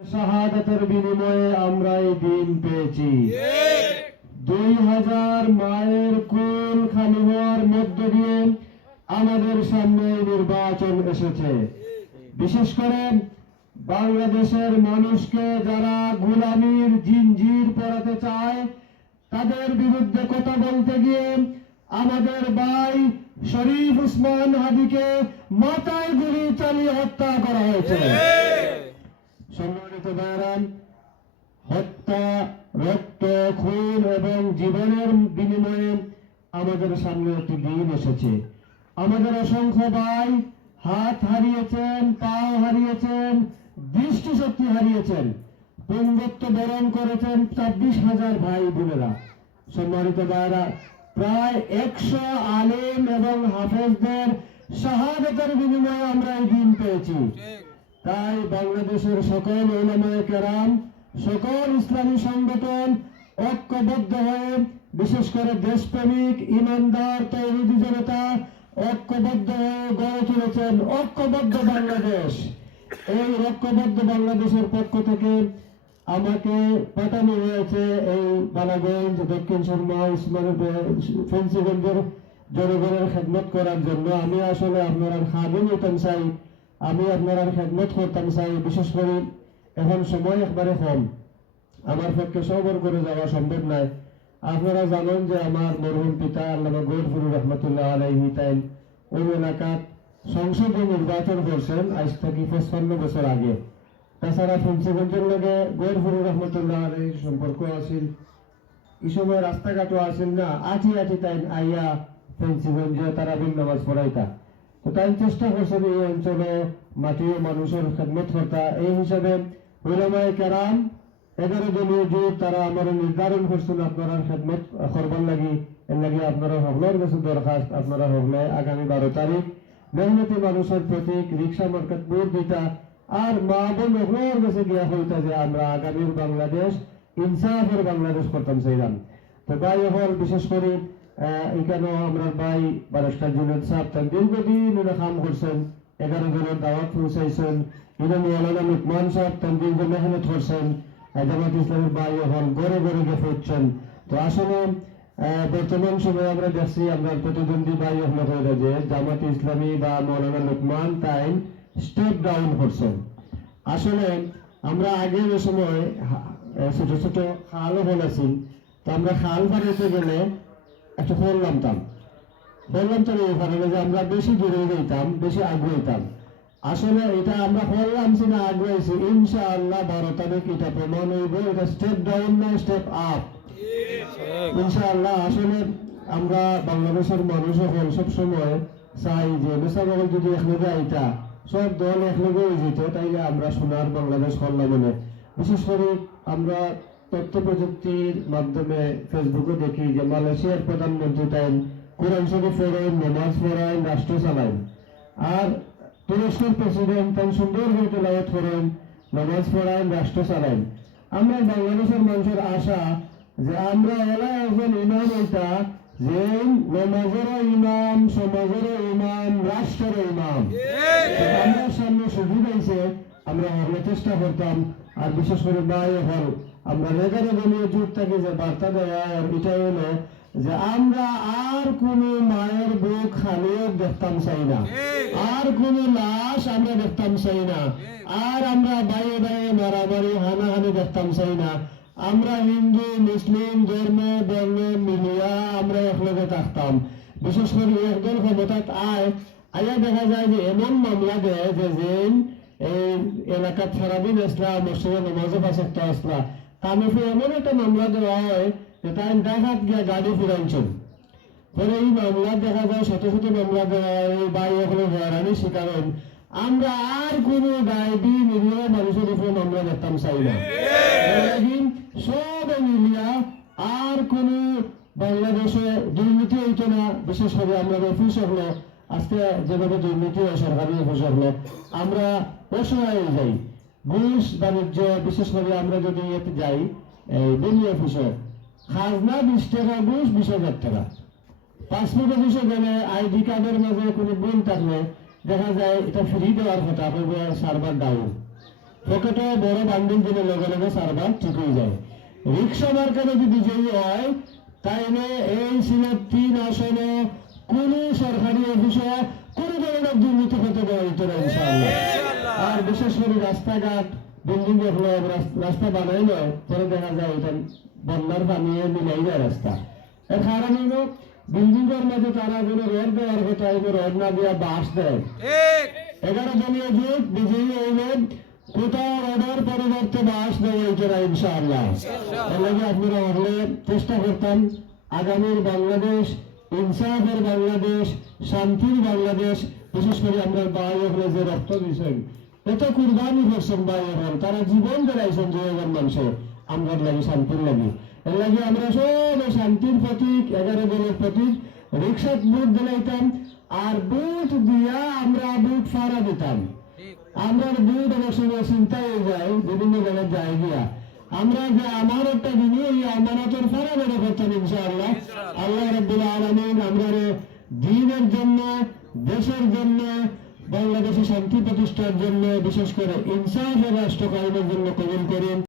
শাহাদাতের বিনিময়ে আমরা এই দিন পেয়েছি। 2000 মায়ের কুল খালি হওয়ার মধ্য দিয়ে আমাদের সামনে নির্বাচন এসেছে। বিশেষ করে বাংলাদেশের মানুষকে যারা গোলামির জিঞ্জির পরাতে চায় তাদের বিরুদ্ধে কথা বলতে গিয়ে আমাদের ভাই শরীফ উসমান হাদিকে মাথায় গুলি চালিয়ে হত্যা করা হয়েছে। সম্মানিত ভাইরান, হত্যা, রক্ত, খুন এবং জীবনের বিনিময়ে আমাদের সামনে একটি দিন এসেছে। আমাদের অসংখ্য ভাই হাত হারিয়েছেন, পাও হারিয়েছেন, দৃষ্টিশক্তি হারিয়েছেন, পুঙ্গত্ব বরণ করেছেন 26,000 ভাই বোনেরা। সম্মানিত ভাইরা, প্রায় 100 আলেম এবং হাফেজদের শাহাদাতের বিনিময়ে আমরা এই দিন পেয়েছি। তাই বাংলাদেশের সকল উলামায়ে কেরাম, সকল ইসলামী সংগঠন ঐক্যবদ্ধ হয়ে, বিশেষ করে দেশপ্রেমিক ইমানদার তৌহিদি জনতা ঐক্যবদ্ধ হয়ে গড়ে তুলেছেন ঐক্যবদ্ধ বাংলাদেশ। এই ঐক্যবদ্ধ বাংলাদেশের পক্ষ থেকে আমাকে পাঠানো হয়েছে এই বালাগঞ্জ, দক্ষিণ সুরমা, ফেন্সিগঞ্জের জনগণের খেদমত করার জন্য। আমি আসলে আপনারা খাদিম হইতাম চাই, আমি আপনারা খেদমত করতাম চাই। বিশেষ করে এখন সময় একবারে কম, আমার পক্ষে সবর করে যাওয়া সম্ভব নয়। আপনারা জানেন যে আমার মরহুম পিতা আল্লামা গৌরফুর রহমতুল্লাহ আলাইহি তাই ওই এলাকাত সংসদে নির্বাচন করছেন আজ থেকে 55 বছর আগে। তাছাড়া ফেন্সিগঞ্জের লগে গৌরফুর রহমতুল্লাহ আলাইহির সম্পর্ক আছিল। এই সময় রাস্তাঘাটও আসেন না, আছি তাই আইয়া ফেন্সিগঞ্জে তারা নামাজ পড়াইতা। তো তাই চেষ্টা করছেন এই অঞ্চলে মাটির মানুষের খেদমত কর্তা। এই হিসাবে উলামায়ে কেরাম 11 দলীয় জোট তারা আমার নির্ধারণ করছেন আপনারা খেদমত করবার লাগি। এর লাগি আপনারা হকলের কাছে দরখাস্ত, আপনারা হকলে আগামী 12 তারিখ মেহনতি মানুষের প্রতীক রিক্সা মার্কেট ভোট দিতা আর মা বোন হকলের কাছে গিয়া হইতা যে আমরা আগামীর বাংলাদেশ ইনসাফের বাংলাদেশ করতাম চাইলাম। তো ভাই হল বিশেষ করে এখানেও আমরা ভাই ব্যারিস্টার জুনেদ সাহেব তার দীর্ঘদিন উনি কাম করছেন, 11 জনের দাওয়াত পৌঁছাইছেন। ইনি মৌলানা লুকমান সাহেব তার দীর্ঘ মেহনত করছেন। জামাত ইসলামের ভাই হল গড়ে গড়ে গেছে উঠছেন। তো আসলে বর্তমান সময়ে আমরা দেখছি আমরা প্রতিদ্বন্দ্বী ভাই হল হয়ে যে জামাত ইসলামী বা মৌলানা লুকমান তাই স্টেপ ডাউন করছেন। আসলে আমরা আগে যে সময় ছোট ছোট খালও হল আছি, তো আমরা খাল বানাইতে গেলে একটা ফল নামতাম এই কারণে যে আমরা বেশি দূরে যেতাম, বেশি আগ্রহ হইতাম। আসলে এটা আমরা ফল নামছি না আগ্রহী, ইনশাআল্লাহ 12 তারিখ এটা প্রমাণ হইব। এটা স্টেপ ডাউন না স্টেপ আপ ইনশাআল্লাহ। আসলে আমরা বাংলাদেশের মানুষ হল সবসময় চাই যে মেসাবল যদি একলগে আইতা সব দল একলগে হয়ে যেত, তাইলে আমরা সোনার বাংলাদেশ করলাম। মানে বিশেষ করে আমরা তথ্য প্রযুক্তির মাধ্যমে ফেসবুকে দেখি যে মালয়েশিয়ার প্রধানমন্ত্রী তাই কোরআন শরীফ পড়েন, নামাজ পড়ায়, রাষ্ট্র চালায়। আর তুরস্কের প্রেসিডেন্ট তাই সুন্দরভাবে তেলাওয়াত করেন, নামাজ পড়ায়, রাষ্ট্র চালায়। আমরা বাংলাদেশের মানুষের আশা যে আমরা এলা একজন ইমাম হইতা যে নামাজেরও ইমাম, সমাজেরও ইমাম, রাষ্ট্রেরও ইমাম। আমরা সামনে সুযোগ হয়েছে, আমরা হলে চেষ্টা করতাম। আর বিশেষ করে ভাই হল আমরা 11 দলীয় জোট থেকে যে বার্তা দেওয়া এটাই হলো যে আমরা আর কোন মায়ের বুক খালিও দেখতাম চাই না, আর কোন লাশ আমরা দেখতাম চাই না, আর আমরা বাইরে বাইরে মারামারি হানাহানি দেখতাম চাই না। আমরা হিন্দু মুসলিম ধর্ম বর্ণ মিলিয়া আমরা একলগে থাকতাম। বিশেষ করে একদল ক্ষমতাত আয়া দেখা যায় যে এমন মামলা দেয় যে এই এলাকার সারাদিন আসলা, মসজিদে নামাজে পাশে আসলা, তামিফে এমন একটা মামলা দেওয়া হয় যে তাই ডাকাত গিয়া গাড়ি ফিরাইছেন। পরে এই মামলা দেখা যায় শত শত মামলা দেওয়া হয়, এই বাই এখনো হয়রানি শিকার হন। আমরা আর কোন গাইবি মিলিয়া মানুষের উপরে মামলা দেখতাম চাই না। সব মিলিয়া আর কোন বাংলাদেশে দুর্নীতি হইতো না। বিশেষ করে আমরা অফিস হলো আজকে যেভাবে দুর্নীতি হয় সরকারি অফিস হলো, আমরা অসহায় যাই। ঘুষ বাণিজ্য, বিশেষ করে আমরা যদি এতে যাই বেনি অফিসে, খাজনা 20 টাকা, ঘুষ 20,000 টাকা। পাসপোর্ট অফিসে গেলে আইডি কার্ডের মাঝে কোনো ভুল থাকলে দেখা যায় এটা ফ্রি দেওয়ার কথা, সার্ভার ডাউন। পকেটে বড় বান্ডিল দিলে লগে লগে সারবার ঠিক হয়ে যায়। রিক্সা মার্কারে যদি বিজয়ী হয় তাইলে এই সিলেট 3 আসনে কোন সরকারি অফিসে কোন ধরনের দুর্নীতি হতে দেওয়া হইতো না ইনশাআল্লাহ। আর বিশেষ করে রাস্তাঘাট বিল্ডিং রাস্তা বানাইলে পরে দেখা যায় এটা বন্যার পানি মিলাই যায় রাস্তা। এর কারণ হলো বিল্ডিং এর মাঝে তারা কোনো রড দেওয়ার কথা রড না দিয়া বাঁশ দেয়। 11 দলীয় জোট বিজয়ী হইলে কোথাও রডের পরিবর্তে বাঁশ দেওয়া হইতো না ইনশাআল্লাহ। এর লাগে আপনারা হলে চেষ্টা করতাম আগামীর বাংলাদেশ ইনসাফের বাংলাদেশ, শান্তির বাংলাদেশ। বিশেষ করে আমরা ভাই হলে যে রক্ত দিয়েছেন, এত কুরবানি করছেন ভাই হল, তারা জীবন বেড়াইছেন 2000 মানুষের আমরা লাগে শান্তির লাগে। এর লাগে আমরা সব শান্তির প্রতীক 11 দলের প্রতীক রিক্সা বুট দিলাইতাম, আর বুট দিয়া আমরা বুট ফাড়া দিতাম। আমরা বুট অনেক সময় চিন্তা হয়ে যায় বিভিন্ন জায়গায় যায় গিয়া আমরা যে আমার একটা দিনে এই আমানতের ফাড়া বেড়ে করতাম ইনশাআল্লাহ। আল্লাহ রাব্বুল আলামিন আমরা দ্বীনের জন্য, দেশের জন্য, বাংলাদেশে শান্তি প্রতিষ্ঠার জন্য, বিশেষ করে ইনসাফের রাষ্ট্র কায়েমের জন্য কবুল করেন।